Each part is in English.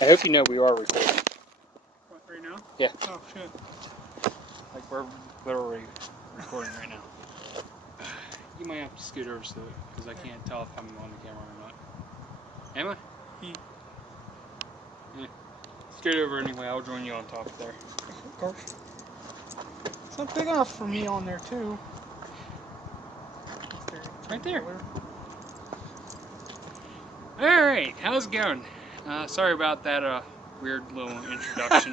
I hope you know we are recording. What, right now? Yeah. Oh, shit. Like, we're literally recording right now. You might have to scoot over to it, because I can't tell if I'm on the camera or not. Am I? Yeah. Scoot over anyway, I'll join you on top there. Of course. It's not big enough for me on there, too. Right there. Alright, how's it going? Sorry about that weird little introduction.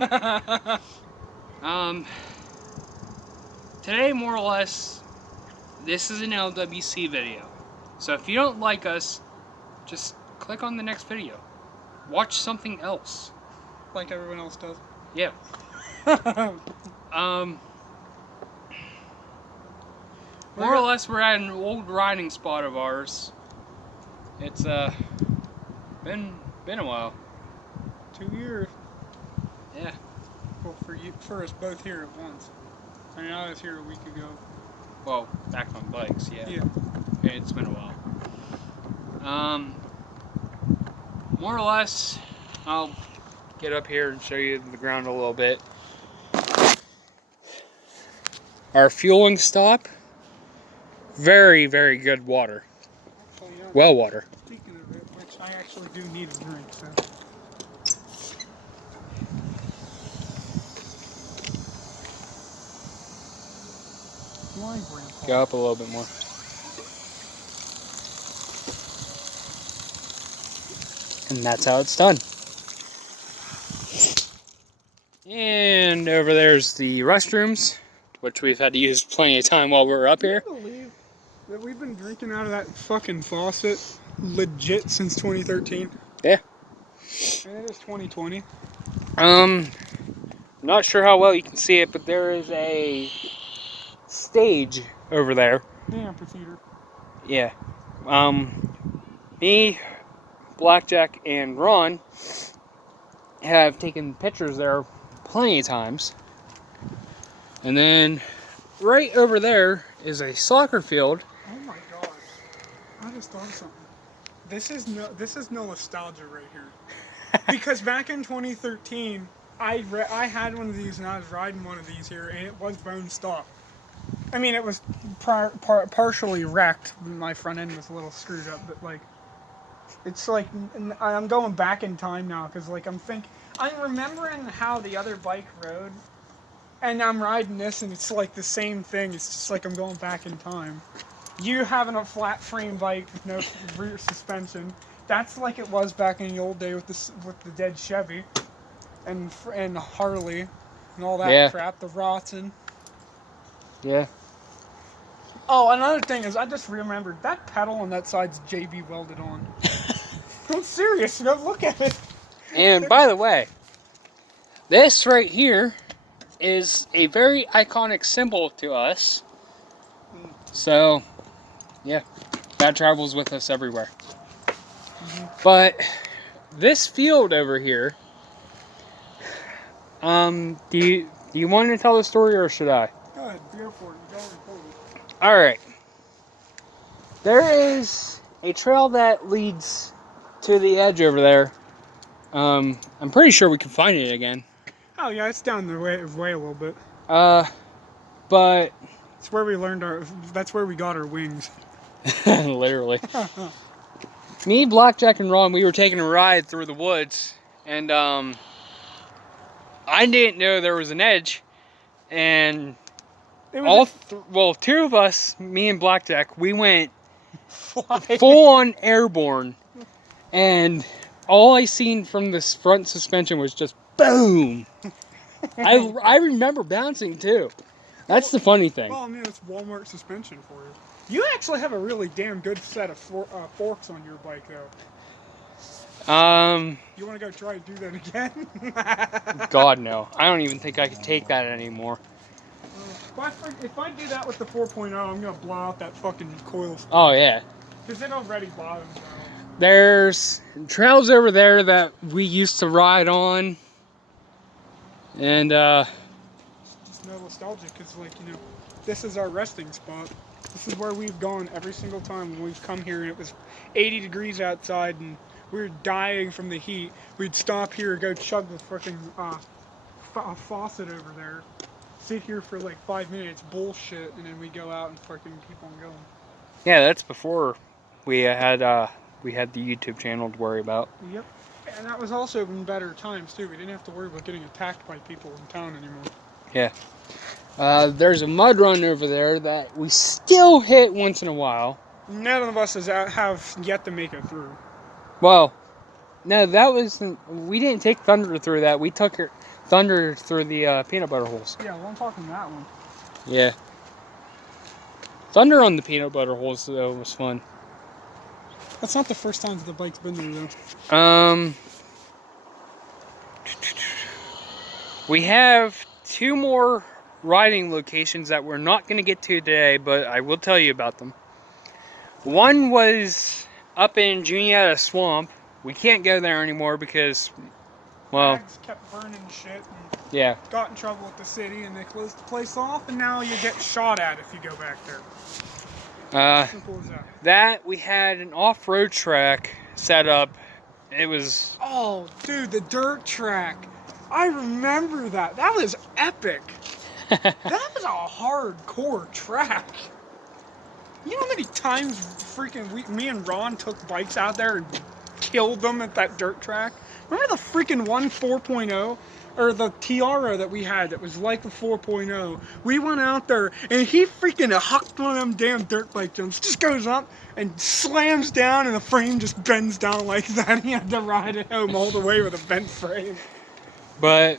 Today, more or less, this is an LWC video. So if you don't like us, just click on the next video. Watch something else. Like everyone else does. Yeah. More or less, we're at an old riding spot of ours. It's been a while. 2 years. Yeah. Well, for us both here at once. I mean, I was here a week ago. Well, back on bikes, yeah. Yeah. It's been a while. More or less, I'll get up here and show you the ground a little bit. Our fueling stop, very, very good water. Actually, yeah. Well water. Speaking of it, which I actually do need a drink, so. Morning, Grandpa. Go up a little bit more. And that's how it's done. And over there's the restrooms, which we've had to use plenty of time while we were up here. Can you believe that we've been drinking out of that fucking faucet legit since 2013? Yeah. And it is 2020. Not sure how well you can see it, but there is a stage over there. The amphitheater. Yeah. Me, Blackjack, and Ron have taken pictures there plenty of times. And then right over there is a soccer field. Oh my gosh. I just thought of something. This is no nostalgia right here. Because back in 2013, I had one of these and I was riding one of these here and it was bone stock. I mean, it was partially wrecked. My front end was a little screwed up, but like, it's like, I'm going back in time now because like I'm remembering how the other bike rode, and I'm riding this and it's like the same thing. It's just like I'm going back in time. You having a flat frame bike with no rear suspension. That's like it was back in the old day with the dead Chevy, and Harley, and all that crap. The Rotten. Yeah. Oh, another thing is I just remembered that pedal on that side's JB welded on. I'm serious. Go look at it. And by the way, this right here is a very iconic symbol to us. So, yeah, that travels with us everywhere. But this field over here, do you want to tell the story or should I? Go ahead, beer for it. You go record it. All right. There is a trail that leads to the edge over there. I'm pretty sure we can find it again. Oh yeah, it's down the way a little bit. But it's where we learned that's where we got our wings. Literally. Me, Blackjack, and Ron, we were taking a ride through the woods, and I didn't know there was an edge, and two of us, me and Blackjack, we went full on airborne, and all I seen from this front suspension was just boom. I remember bouncing too. That's the funny thing. Well, I mean, it's Walmart suspension for you. You actually have a really damn good set of forks on your bike, though. You want to go try to do that again? God, no. I don't even think I can take that anymore. If I do that with the 4.0, I'm going to blow out that fucking coil. Oh, yeah. Because it already bottoms out. There's trails over there that we used to ride on. And, It's just no nostalgia, because, like, you know, this is our resting spot. This is where we've gone every single time when we've come here and it was 80 degrees outside and we were dying from the heat. We'd stop here, go chug the freaking faucet over there, sit here for like 5 minutes, bullshit, and then we go out and fucking keep on going. Yeah, that's before we had the YouTube channel to worry about. Yep. And that was also in better times too. We didn't have to worry about getting attacked by people in town anymore. Yeah. There's a mud run over there that we still hit once in a while. None of us have yet to make it through. Well, no, we didn't take Thunder through that. We took Thunder through the peanut butter holes. Yeah, well, I'm talking that one. Yeah. Thunder on the peanut butter holes, though, was fun. That's not the first time the bike's been there, though. We have 2 more riding locations that we're not going to get to today, but I will tell you about them. One was up in Juniata Swamp. We can't go there anymore because, well, Bags kept burning shit and yeah. got in trouble with the city and they closed the place off and now you get shot at if you go back there. Simple as that. That we had an off-road track set up. It was... Oh, dude, the dirt track. I remember that. That was epic. That was a hardcore track. You know how many times freaking me and Ron took bikes out there and killed them at that dirt track? Remember the freaking 4.0? Or the Tiara that we had that was like the 4.0. We went out there and he freaking hucked one of them damn dirt bike jumps. Just goes up and slams down and the frame just bends down like that. He had to ride it home all the way with a bent frame. But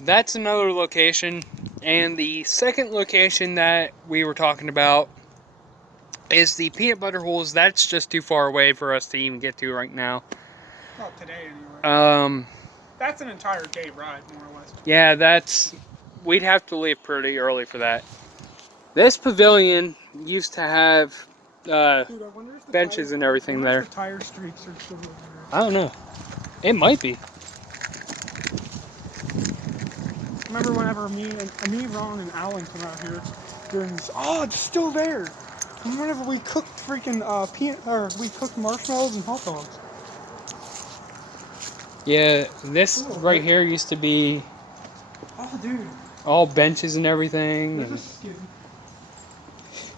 that's another location. And the second location that we were talking about is the peanut butter holes. That's just too far away for us to even get to right now. Not today anyway. That's an entire day ride, more or less. Yeah, we'd have to leave pretty early for that. This pavilion used to have Dude, I wonder if the benches and everything there. If the tire streaks are still over there. I don't know. It might be. Remember whenever me, Ron, and Alan come out here during this? Oh, it's still there. And whenever we cooked freaking we cooked marshmallows and hot dogs. Yeah, this right here used to be Oh, dude. all benches and everything. There's a And skid.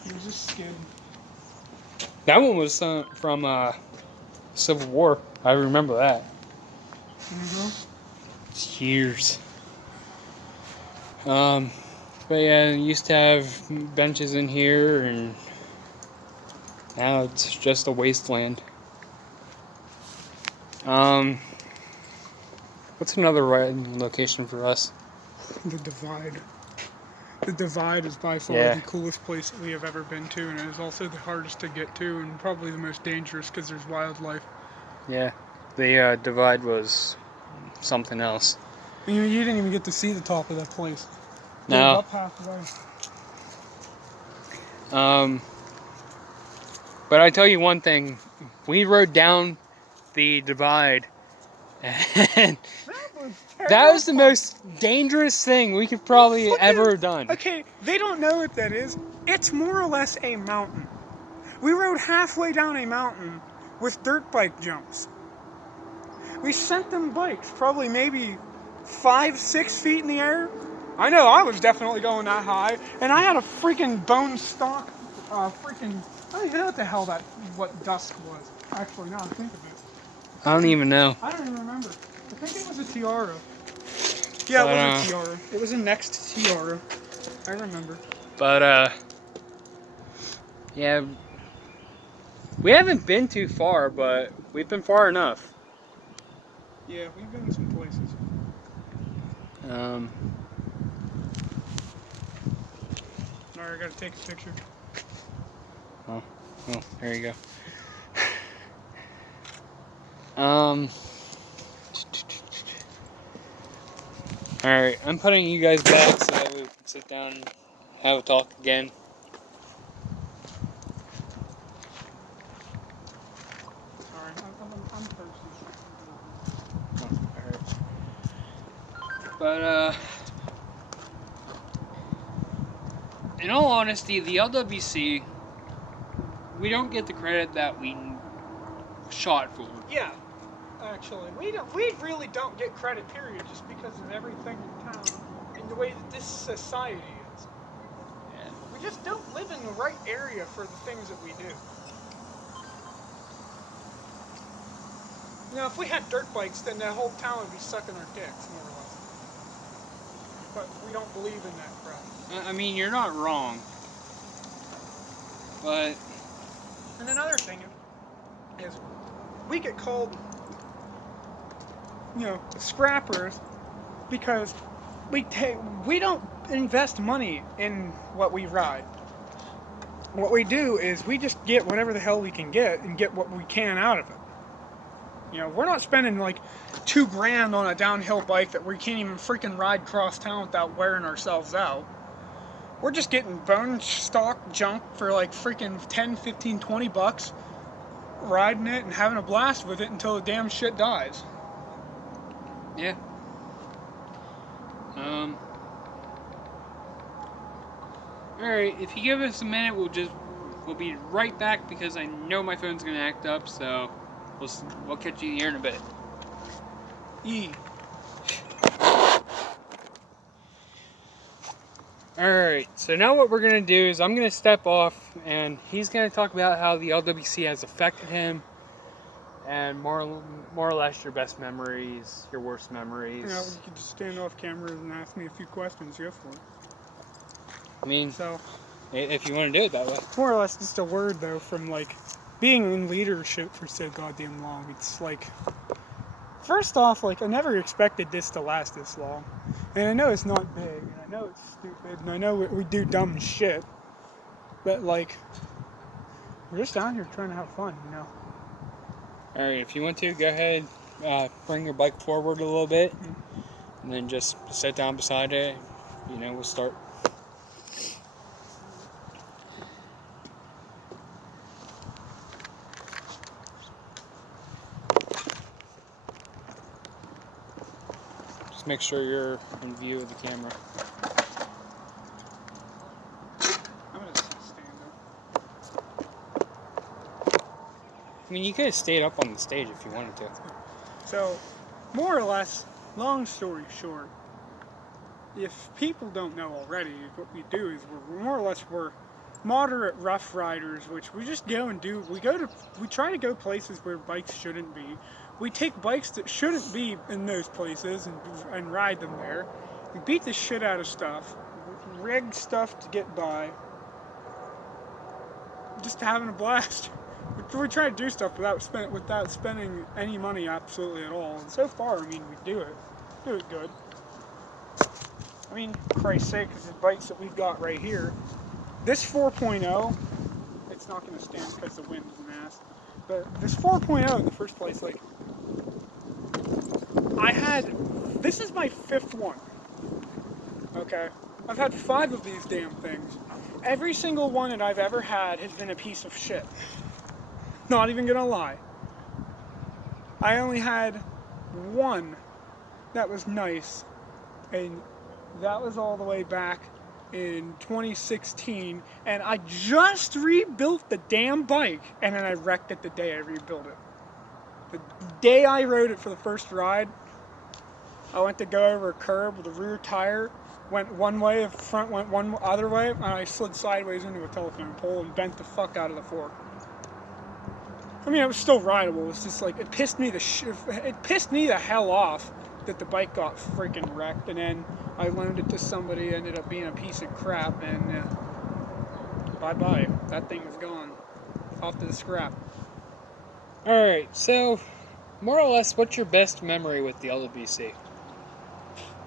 There's a skid. that one was from Civil War. I remember that. It's years. But yeah, it used to have benches in here, and now it's just a wasteland. What's another riding location for us? The Divide. The Divide is by far Yeah. the coolest place that we have ever been to, and it is also the hardest to get to, and probably the most dangerous because there's wildlife. Yeah, the Divide was something else. You didn't even get to see the top of that place. No. Up halfway. But I tell you one thing, we rode down the Divide, and that was the most dangerous thing we could probably ever have done. Okay, they don't know what that is. It's more or less a mountain. We rode halfway down a mountain with dirt bike jumps. We sent them bikes probably maybe 5-6 feet in the air. I know I was definitely going that high, and I had a freaking bone stock, I don't know what the hell what dusk was. Actually, now I think of it. I don't even know. I don't even remember. I think it was a Tiara. Yeah, it was a Tiara. It was a next Tiara. I remember. But, yeah, we haven't been too far, but we've been far enough. Yeah, we've been in some places. Alright, I gotta take a picture. Oh, there you go. Alright, I'm putting you guys back so that we can sit down and have a talk again. Sorry, I'm thirsty. Alright. But, in all honesty, the LWC we don't get the credit that we shot for. Yeah, actually, we really don't get credit, period, just because of everything in town and the way that this society is. Yeah. We just don't live in the right area for the things that we do. Now, if we had dirt bikes, then the whole town would be sucking our dicks, more or less. But we don't believe in that crap. I mean, you're not wrong. But And another thing is, we get called, scrappers because we don't invest money in what we ride. What we do is we just get whatever the hell we can get and get what we can out of it. We're not spending like $2,000 on a downhill bike that we can't even freaking ride cross town without wearing ourselves out. We're just getting bone stock junk for like freaking 10, 15, 20 bucks, riding it and having a blast with it until the damn shit dies. yeah. Alright, if you give us a minute, we'll be right back because I know my phone's gonna act up, so we'll catch you here in a bit. Alright, so now what we're gonna do is I'm gonna step off and he's gonna talk about how the LWC has affected him and more or less your best memories, your worst memories. You could just stand off camera and ask me a few questions. Go for it. I mean, So, if you want to do it that way. more or less just a word, though, from, like, being in leadership for so goddamn long. It's, like, first off, like, I never expected this to last this long. And I know it's not big, and I know it's stupid, and I know we do dumb shit. But, like, we're just out here trying to have fun, Alright, if you want to, go ahead, bring your bike forward a little bit, and then just sit down beside it. We'll start. Just make sure you're in view of the camera. I'm gonna stand up. I mean, you could have stayed up on the stage if you wanted to. So, more or less, long story short, if people don't know already, what we do is we're moderate rough riders, which we just go and do. We try to go places where bikes shouldn't be. We take bikes that shouldn't be in those places and ride them there. We beat the shit out of stuff, rig stuff to get by, just having a blast. We try to do stuff without spending any money absolutely at all. And so far, I mean, we do it good. I mean, for Christ's sake, the bikes that we've got right here, this 4.0, it's not going to stand because the wind's an ass. But this 4.0 in the first place, like, this is my 5th one. Okay? I've had 5 of these damn things. Every single one that I've ever had has been a piece of shit. Not even gonna lie. I only had one that was nice, and that was all the way back in 2016, and I just rebuilt the damn bike, and then I wrecked it the day I rebuilt it. The day I rode it for the first ride, I went to go over a curb with the rear tire, went one way, the front went one other way, and I slid sideways into a telephone pole and bent the fuck out of the fork. I mean, it was still rideable. It's just like, it pissed me the hell off that the bike got freaking wrecked, and then I loaned it to somebody, ended up being a piece of crap, and bye-bye. That thing was gone. Off to the scrap. Alright, so, more or less, what's your best memory with the LWC?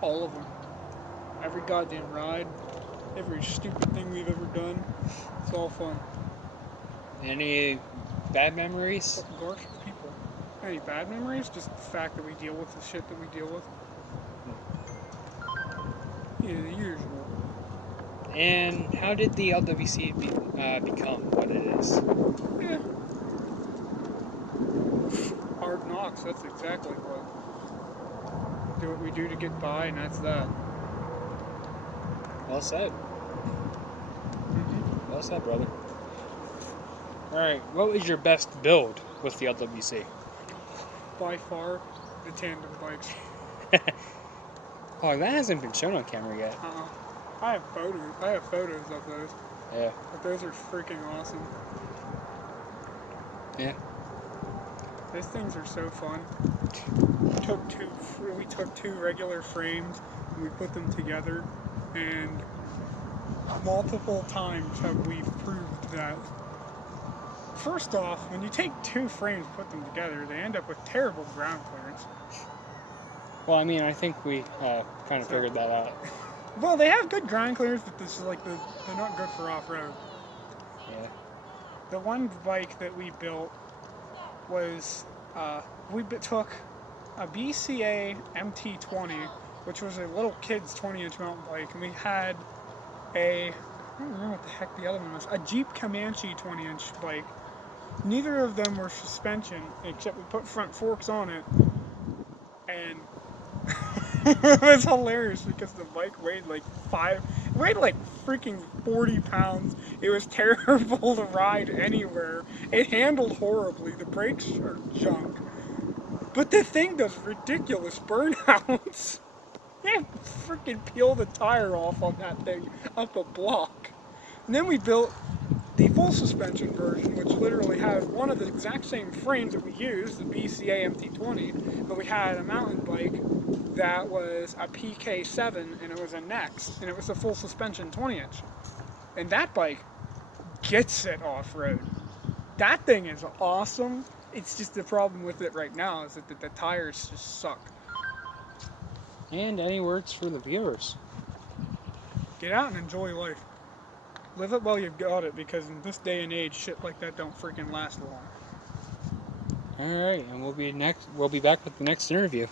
All of them. Every goddamn ride. Every stupid thing we've ever done. It's all fun. Any bad memories? Gosh, people. Any bad memories? Just the fact that we deal with the shit that we deal with. Yeah, the usual. And how did the LWC become what it is? Yeah. Hard knocks, that's exactly what. Do what we do to get by, and that's that. Well said. Well said, brother. Alright, what was your best build with the LWC? By far, the tandem bikes. Oh, that hasn't been shown on camera yet. I have photos of those. Yeah. But those are freaking awesome. Yeah. Those things are so fun. We took two regular frames and we put them together, and multiple times have we proved that. First off, when you take two frames, put them together, they end up with terrible ground clearance. Well, I mean, I think we kind of figured that out. Well, they have good ground clearance, but this is like they're not good for off-road. Yeah. The one bike that we built was took a BCA MT20, which was a little kid's 20-inch mountain bike, and we had I don't remember what the heck the other one was, a Jeep Comanche 20-inch bike. Neither of them were suspension, except we put front forks on it, and it was hilarious because the bike weighed like freaking 40 pounds. It was terrible to ride anywhere. It handled horribly. The brakes are junk. But the thing does ridiculous burnouts. You freaking peel the tire off on that thing up a block. And then we built the full suspension version, which literally had one of the exact same frames that we used, the BCA MT20, but we had a mountain bike that was a PK7, and it was a Next, and it was a full suspension 20-inch. And that bike gets it off-road. That thing is awesome. It's just the problem with it right now is that the tires just suck. And any words for the viewers? Get out and enjoy life. Live it while you've got it, because in this day and age, shit like that don't freaking last long. Alright, and we'll be back with the next interview.